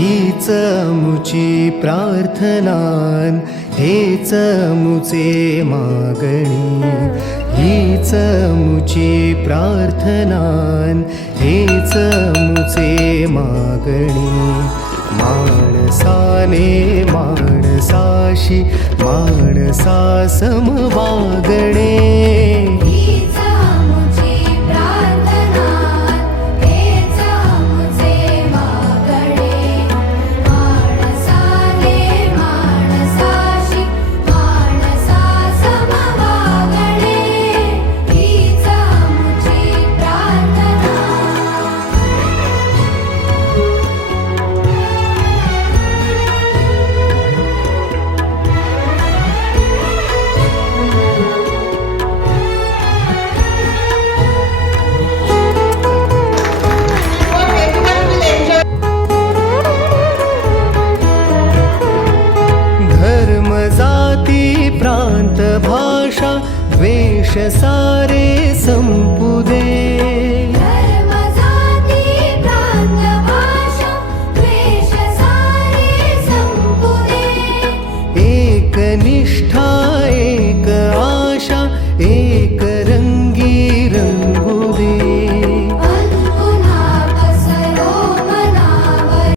हीच मुची प्रार्थनान, हेच मुचे मागणी. हीच मुची प्रार्थनान, हेच मुचे मागणी. माणसाने माणसाशी माणसासम वागणे. प्रांत भाषा द्वेष सारे संपू दे.